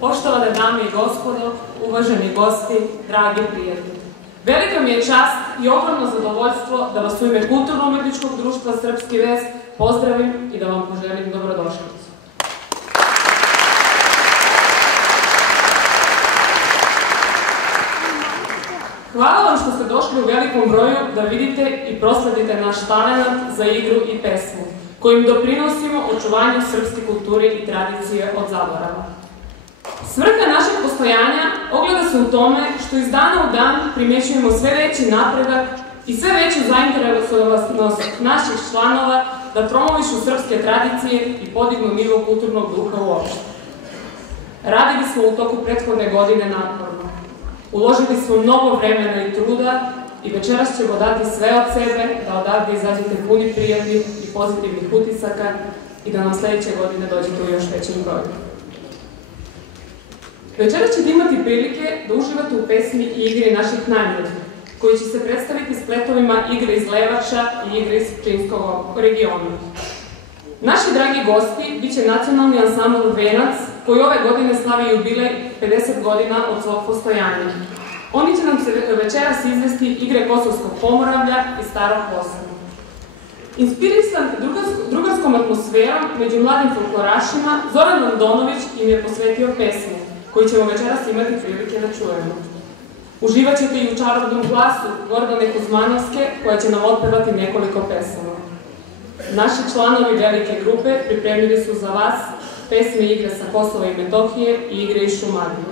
poštovane dame i gospodo, uvaženi gosti, dragi prijatelji. Velika mi je čast i ogromno zadovoljstvo da vas u ime Kulturno-umetničkog društva Srpski vez pozdravim i da vam poželim dobrodošlicu. Hvala vam što ste došli u velikom broju da vidite i prosledite naš talent za igru i pesmu, kojim doprinosimo očuvanju srpske kulture i tradicije od zaborava. Svrha našeg postojanja ogleda se u tome što iz dana u dan primećujemo sve veći napredak i sve veću zainteresovanost naših članova da promovišu srpske tradicije i podignu nivo kulturnog duha uopšte. Radili smo u toku prethodne godine naporno. Uložili smo mnogo vremena i truda i večeras ćemo dati sve od sebe da odavde izađete puni prijatnih i pozitivnih utisaka i da nam sledeće godine dođete u još većem broju. Večeras ćete imati prilike da uživate u pesmi i igri naših najmlađih, koji će se predstaviti spletovima igre iz Levača i igre iz Pčinjskog regiona. Naši dragi gosti biće nacionalni ansambl Venac, koji ove godine slavi jubilej 50 godina od svog postojanja. Oni će nam se večeras izvesti igre Kosovskog Pomoravlja i Starog Kosova. Inspirisan drugarskom atmosferom među mladim folklorašima, Zoran Andonović im je posvetio pesmu, koju ćemo večeras imati prilike da čujemo. Uživat ćete i u čarobnom glasu Gordane Kuzmanovske, koja će nam otpevati nekoliko pesama. Naši članovi velike grupe pripremili su za vas pesme i igre sa Kosova i Metohije i igre iz Šumadije.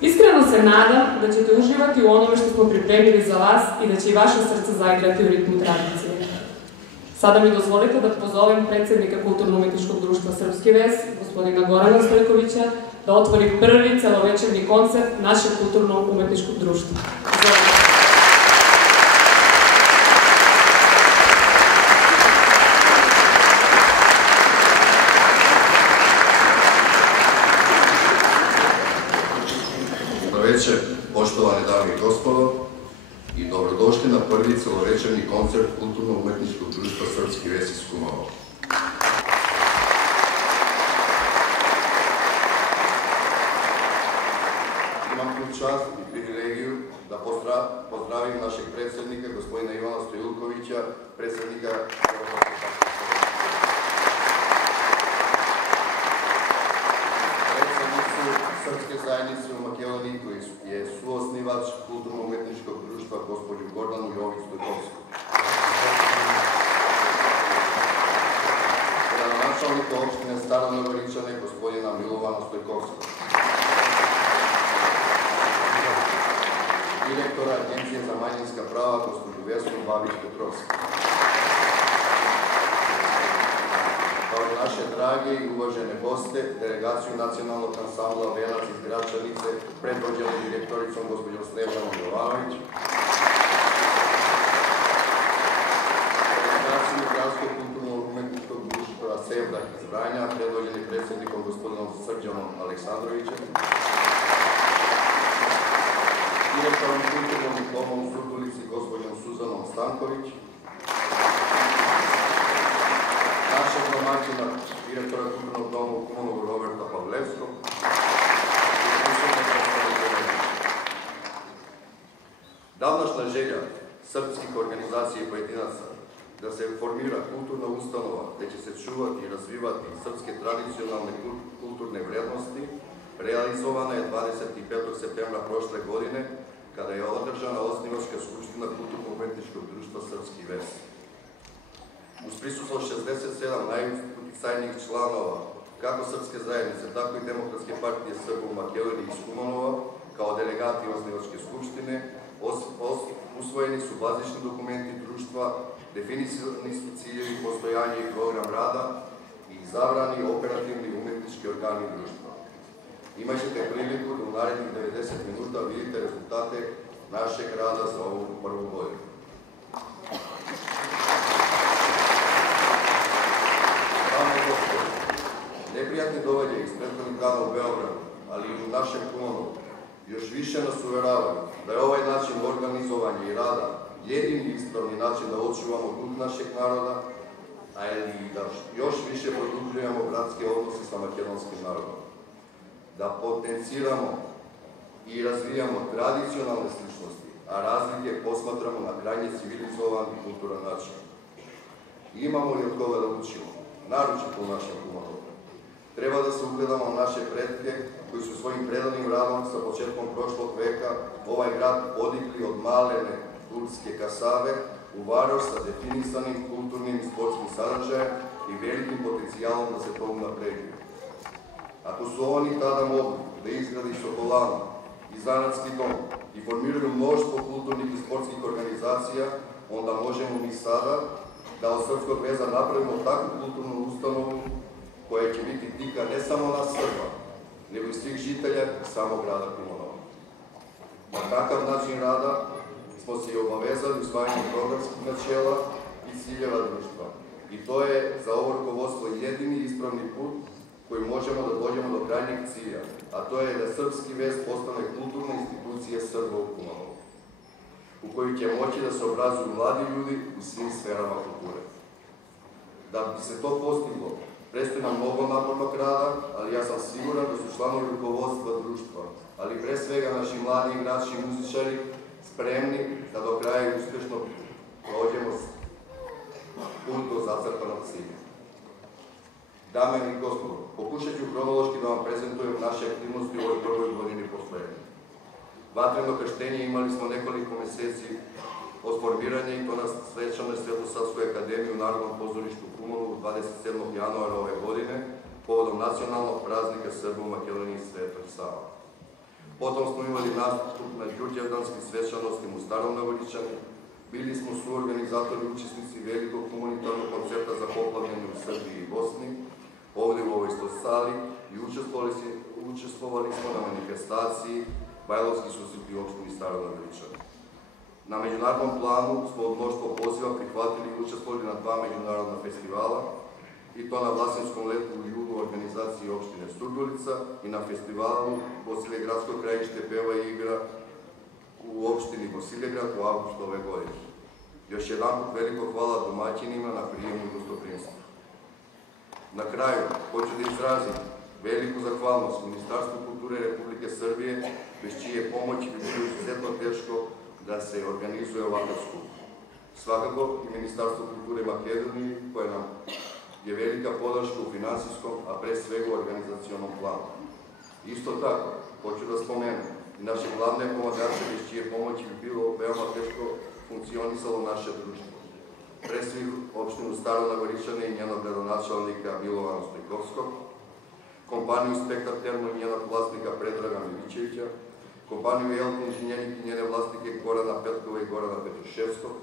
Iskreno se nadam da ćete uživati u onome što smo pripremili za vas i da će i vaše srce zaigrati u ritmu tradicije. Sada mi dozvolite da pozovem predsjednika Kulturno-umetničkog društva Srpski vez, gospodina Gorana Stojkovića, da otvori prvi celovečernji koncert našeg Kulturno-umetničkog društva. Dobro večer, poštovane dame i gospodo, i dobrodošli na prvi celovečerni koncert Kulturno-umetničkog društva Srpski vez iz Kumanova. Imam tu čast i privilegiju da pozdravim našeg predsjednika, gospodina Ivana Stojilkovića, predsjednika Srpske zajednice u Makedoniji, koji je suosnivač Kulturno-umetničkog društva, gospođu Gordanu Jović Stojkovsku. Gradonačelnika opštine Stara Goričane, gospodina Milovana Stojkovskog. Direktora Agencije za manjinska prava, gospođu Vesnu Babić-Petrovsku. Kao i naše drage i uvažene goste, delegaciju nacionalnog ansambla Venac iz Gračanice, predvođenu direktoricom gospođom Srebranom Jovanović, delegaciju Gradskog kulturno-umetničkog društva Sevdah iz Vranja, predvođeni predsjednikom gospodinom Srđanom Aleksandrovićem, direktorom kulturnog doma u Surdulici gospođom Suzanom Stanković, našeg domaćina, direktora kulturnog doma u Kumanovu Roberta Pavlevskog, davnašnja želja srpskih organizacija i pojedinaca da se formira kulturna ustanova gde će se čuvati i razvivati srpske tradicionalne kulturne vrednosti realizovana je 25. septembra prošle godine, kada je održana osnivačka skupština Kulturno-umetničkog društva Srpski vez. Uz prisustvo 67 najuticajnijih članova kako Srpske zajednice, tako i Demokratske partije Srba u Makedoniji iz Kumanova, kao delegati osnivačke skupštine, usvojeni su bazični dokumenti društva, definisani su ciljevi postojanja i program rada i izabrani operativni umetnički organi društva. Imaćete priliku da u narednih 90 minuta vidite rezultate našeg rada za ovu prvu godinu. Dame i gospodo, neprijatni događaj iz prethodnih dana u Beogradu, ali i u našem Kumanovu, još više nas uveravaju da je ovaj način organizovanja i rada jedini ispravni način da očuvamo duh našeg naroda, a i da još više produbljujemo bratske odnose sa makedonskim narodom. da potenciramo i razvijamo tradicionalne sličnosti, a razlike posmatramo na krajnje civilizovan i kulturan način. Imamo li od koga da učimo, naročito u našem Kumanovu? Treba da se ugledamo na naše pretke koji su svojim predanim radom sa početkom prošlog veka ovaj grad podigli od malene turske kasave u varoš sa definisanim kulturnim i sportskim sadržajem i velikim potencijalom da se to unapređuje. Ako su oni tada mogli da izgradi Sokolanu i zanatski dom i formiraju mnoštvo kulturnih i sportskih organizacija, onda možemo mi sada da od Srpskog veza napravimo takvu kulturnu ustanovu koja će biti dika ne samo nas Srba, nego i svih žitelja samog grada Kumanova. Na takav način rada smo se i obavezali usvajanjem programskih načela i ciljeva društva. I to je za ovo rukovodstvo jedini ispravni put koji možemo da dođemo do krajnjeg cilja, a to je da Srpski vez postane kulturna institucija Srba u Kumanovu, u koju će moći da se obrazuju mladi ljudi u svim sferama kulture. Da bi se to postiglo, predstoji nam mnogo napornog rada, ali ja sam siguran da su članovi rukovodstva društva, ali pre svega naši mladi igrači i muzičari spremni da do kraja uspešno prođemo put do zacrtanog cilja. Dame i gospodo, pokušat ću kronološki da vam prezentujem naše aktivnosti u ovoj prvoj godini poslednje. Vatreno krštenje imali smo nekoliko meseci od formiranja i to na svečanoj Svetosavskoj akademiji u Narodnom pozorištu u Kumanovu 27. januara ove godine povodom nacionalnog praznika Srba u Makedoniji Svetog Sava. Potom smo imali nastup na Đurđevdanskim svečanostima u Starom Nagoričanu, bili smo suorganizatori i učesnici velikog humanitarnog koncerta za poplavljanje u Srbiji i Bosni, ovdje u ovoj sali i učestvovali smo na manifestaciji Bajlovski susret u opštini Staro Nagoričanu. Na međunarodnom planu smo od mnoštvo poziva prihvatili i učestvovali na 2 međunarodna festivala, i to na Vlasinskom letu u julu organizaciji opštine Surdulica i na festivalu Bosilegradsko krajište peva i igra u opštini Bosilegrad u avgustu ove godine. Još jedanput veliko hvala domaćinima na prijemu i gostoprimstvu. Na kraju, hoću da izrazim veliku zahvalnost Ministarstvu kulture Republike Srbije, bez čije pomoći bi bilo izuzetno teško da se organizuje ovakav skup. Svakako i Ministarstvo kulture Makedonije, koje nam je velika podrška u finansijskom, a pre svega u organizacionom planu. Isto tako, hoću da spomenem i naše glavne pomagače, bez čije pomoći bi bilo veoma teško funkcionisalo naše društvo. Pre svih opštinu Staro Nagoričane i njenog gradonačelnika Milovana Stojkovskog, kompaniju Spektar Termo i njenog vlasnika Predraga Milićevića, kompaniju Elk Inženjerik i njene vlasnike Gorana Petkova i Gorana Petruševskog,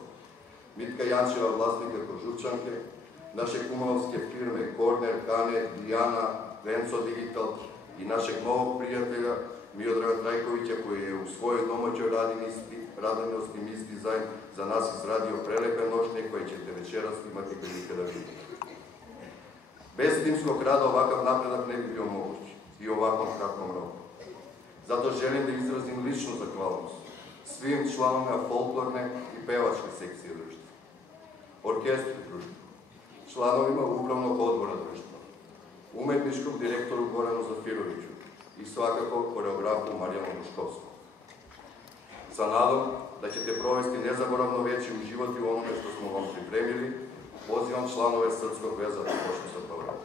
Mitka Jančeva, vlasnika Kožučanke, naše kumanovske firme Korner, Kane, Dijana, Venco Digital i našeg novog prijatelja Miodraga Trajkovića, koji je u svojoj domaćoj radovnosti Mis Dizajn za nas izradio prelepe nošnje koje ćete večeras imati prilike da vidite. Bez timskog rada ovakav napredak ne bi bio moguć i u ovakvom kratkom roku. Zato želim da izrazim ličnu zahvalnost svim članovima folklorne i pevačke sekcije društva, orkestru društva, članovima upravnog odbora društva, umetničkom direktoru Goranu Zafiroviću i svakako koreografu Marijanu Duškovskom. Sa nadom da ćete provesti nezaboravno veći uživati u onome što smo vam pripremili, pozivam članove Srpskog veza da počnu sa programom.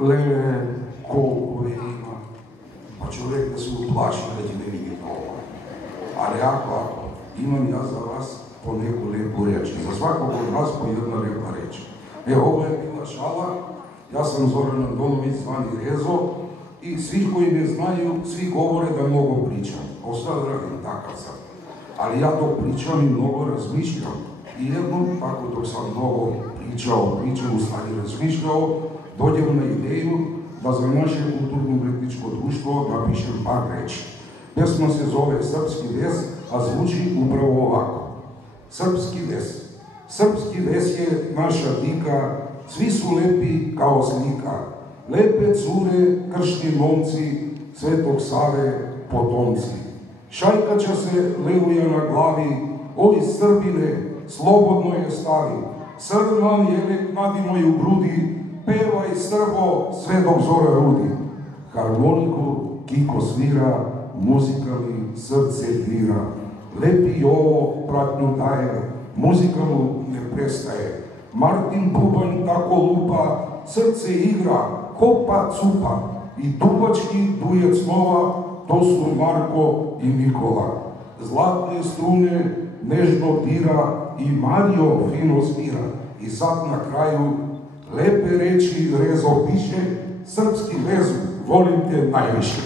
Леле, колко ви има. Pa čovjek da se uplaši da će ne vidjeti ovo. Ali ako imam ja za vas po neku lijepu reč. Za svakog od vas po jedna lijepa reč. Evo, ovo je bila šala. Ja sam Zoran Antonović, zvani Rezo. I svi koji me znaju, svi govore da mnogo pričam. Ostao radim, takav sam. Ali ja dok pričam i mnogo razmišljam. I jednom, tako dok sam mnogo pričao, u stvari razmišljao, dođem na ideju da za naše kulturno-umetničko društvo napišem par reči. Pesma se zove Srpski ves, a zvuči upravo ovako. Srpski ves. Srpski ves je naša dika, svi su lepi kao slika. Lepe cure, kršni momci, Svetog Save potomci. Šajkača se levuja na glavi, oj Srbine, slobodno je stavi. Srban jelek nadimoj u grudi, pevaj Srbo, sve dok zora rudi. Harmoniku Kiko svira, muzika mi srce dira. Lepi ovo pratnju daje, muzika mu ne prestaje. Martin Bubanj tako lupa, srce igra, hopa cupa. I duvački dujec nova, to su Marko i Nikola. Zlatne strune nežno dira i Mario fino svira. I sad na kraju lepe reči Rezo piše, srpski vez volim te najviše.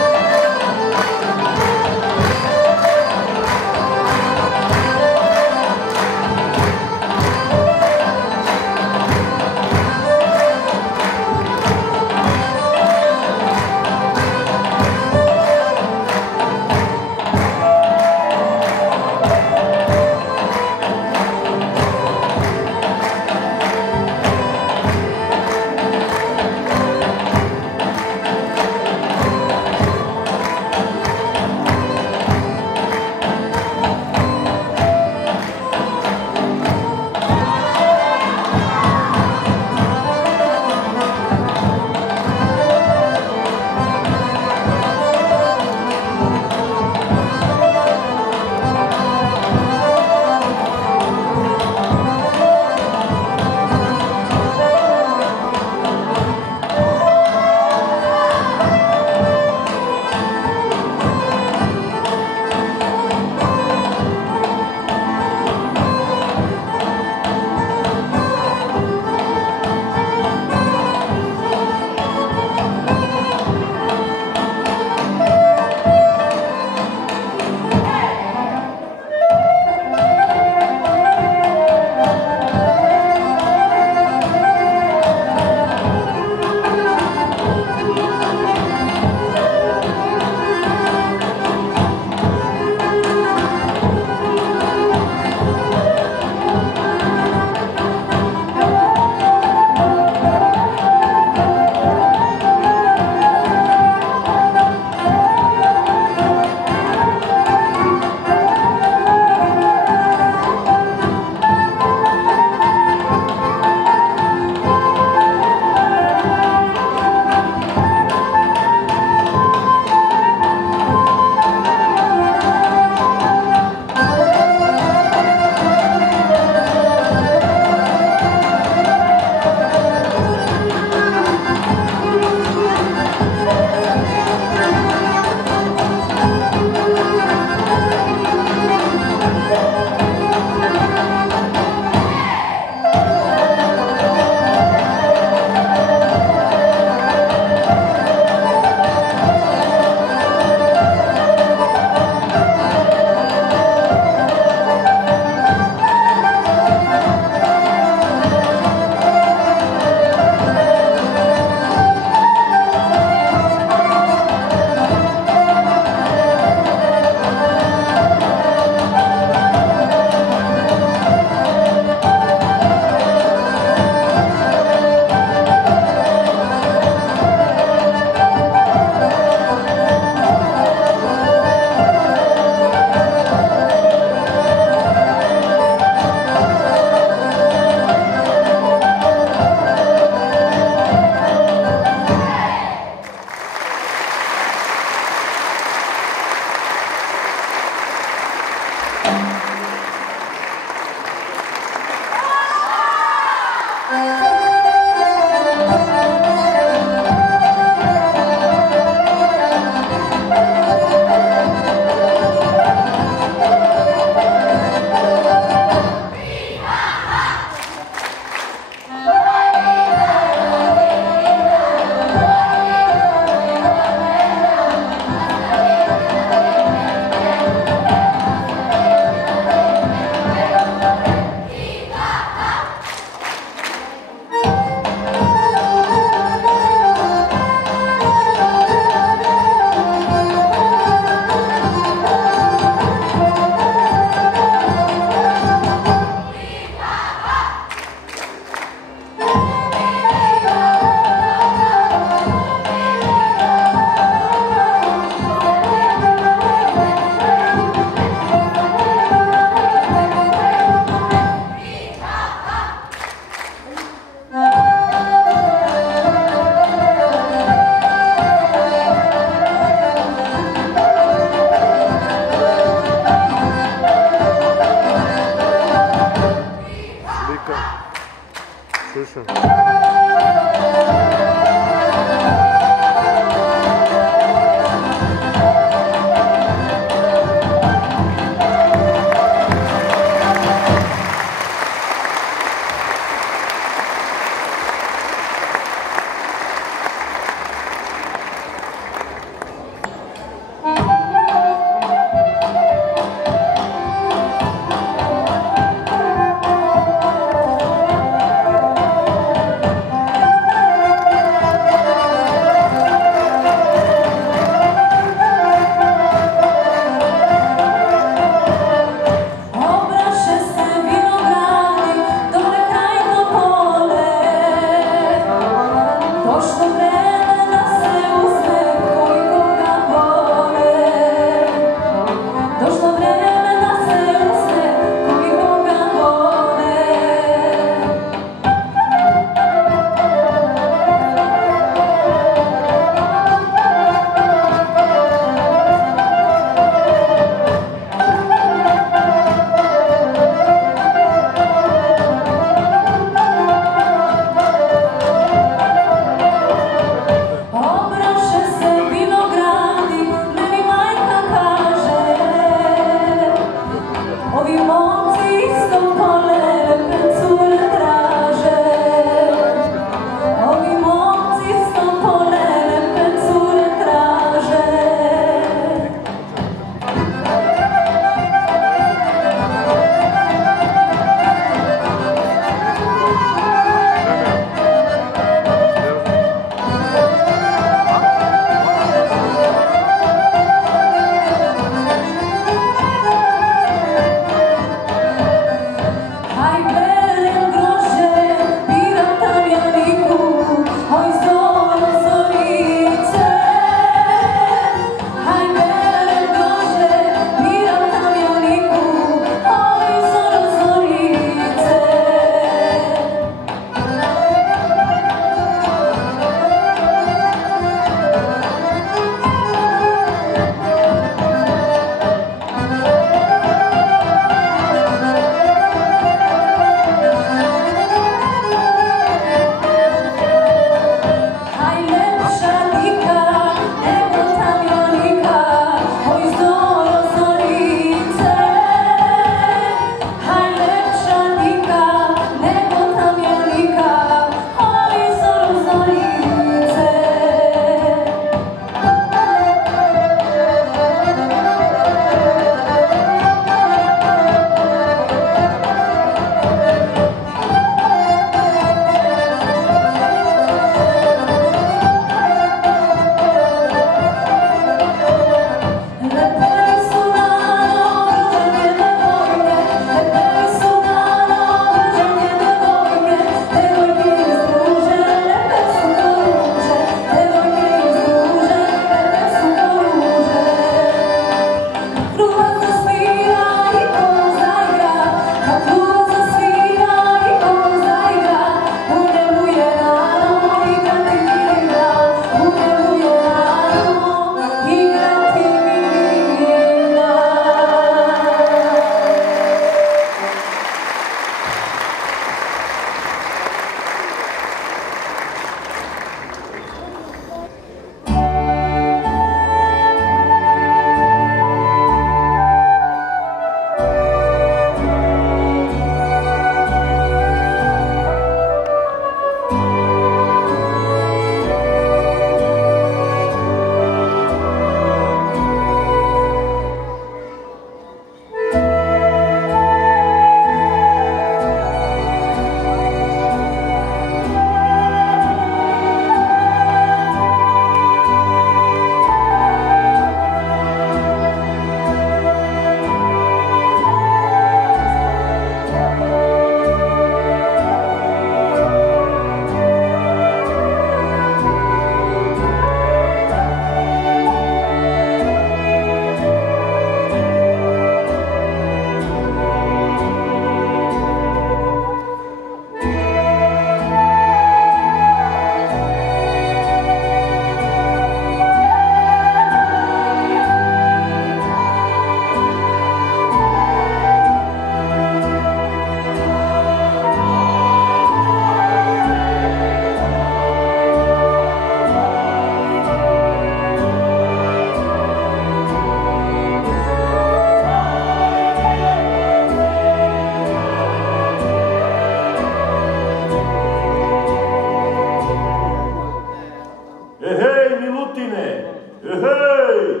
Hej,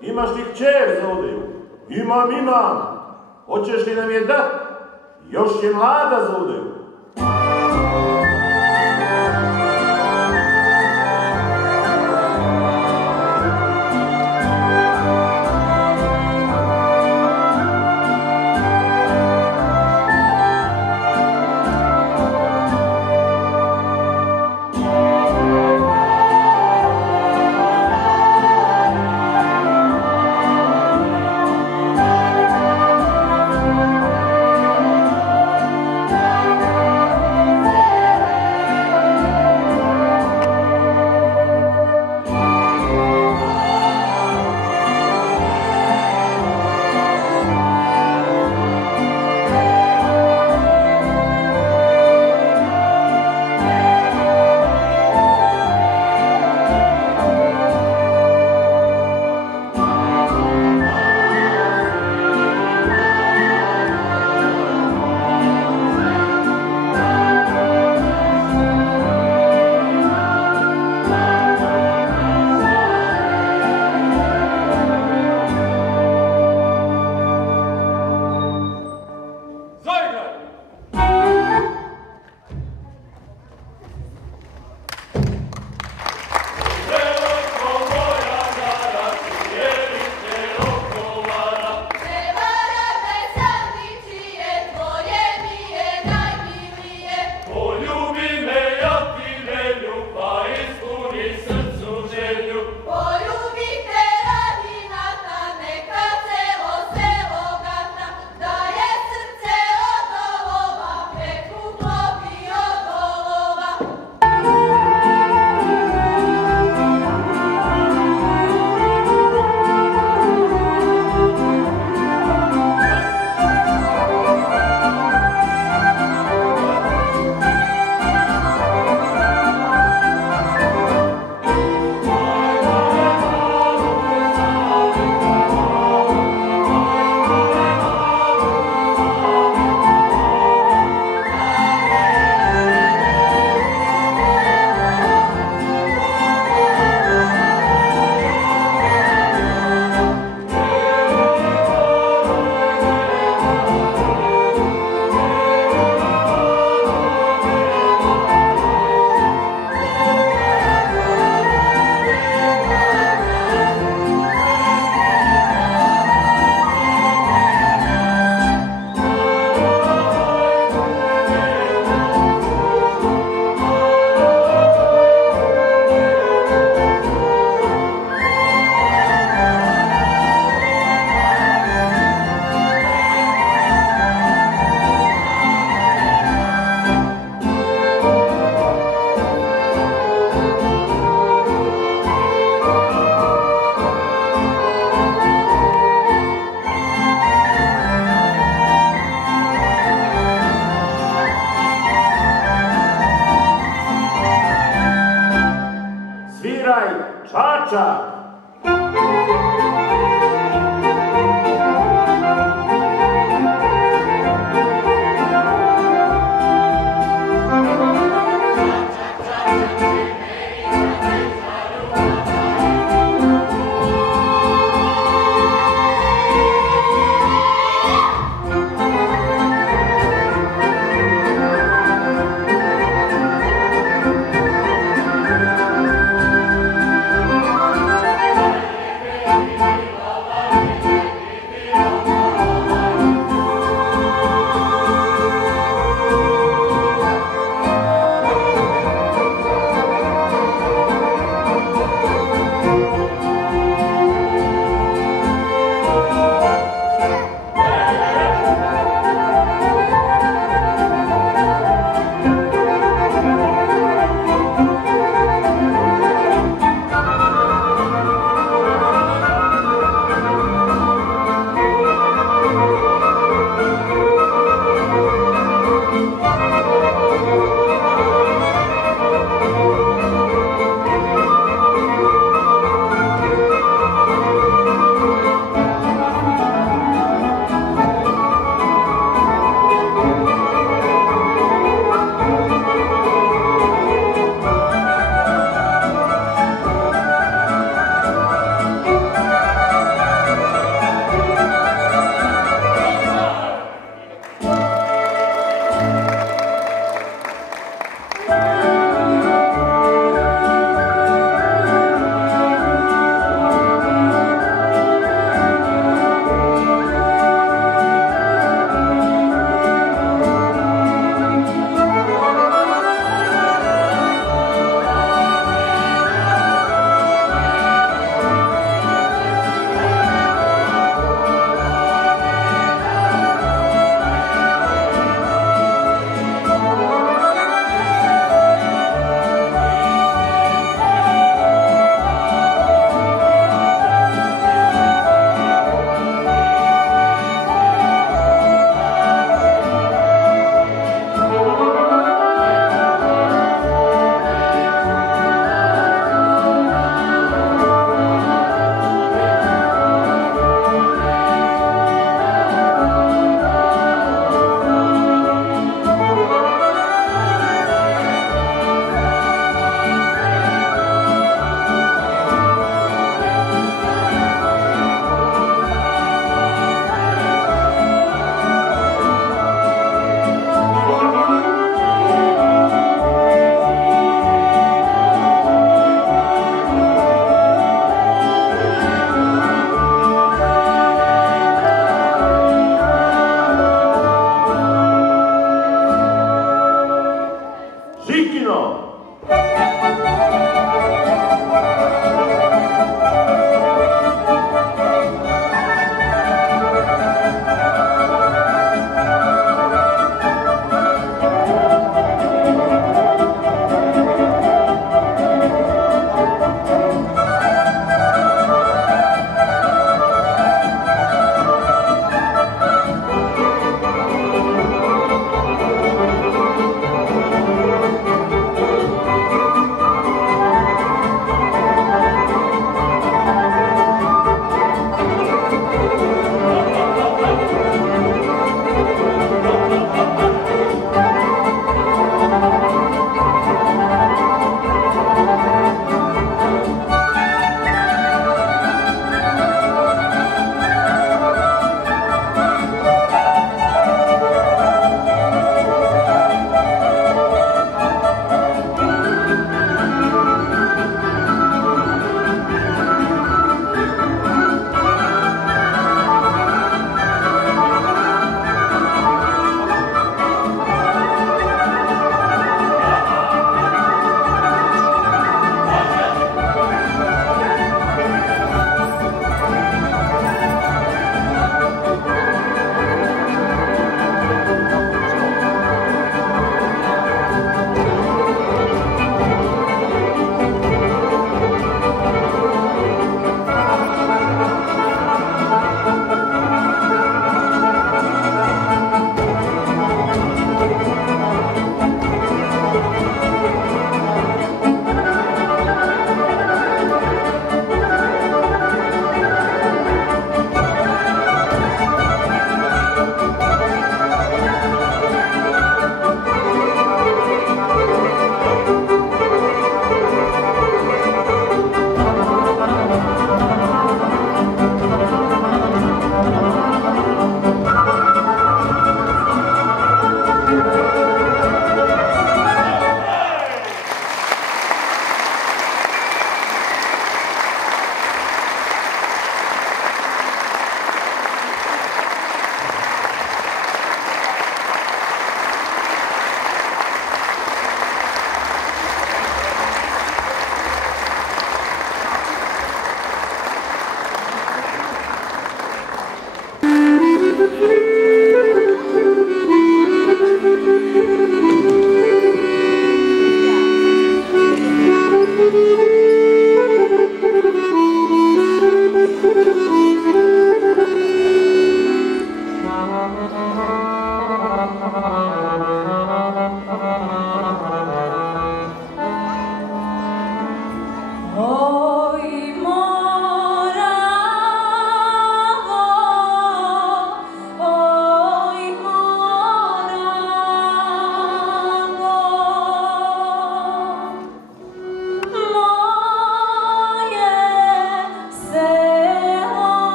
imaš ti kćer za odeju? Imam. Hoćeš li nam je dat? Još je mlada za odeju.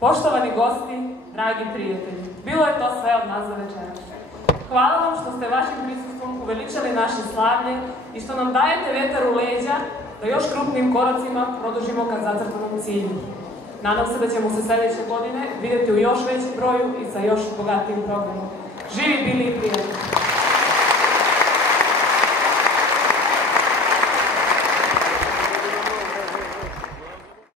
Poštovani gosti, dragi prijatelji, bilo je to sve od nas za večeras. Hvala vam što ste vašim prisustvom uveličali naše slavlje i što nam dajete vetar u leđa da još krupnim koracima produžimo ka zacrtanom cilju. Nadam se da ćemo se sljedeće godine vidjeti u još većem broju i sa još bogatijim programom. Živi bili i prijatelji!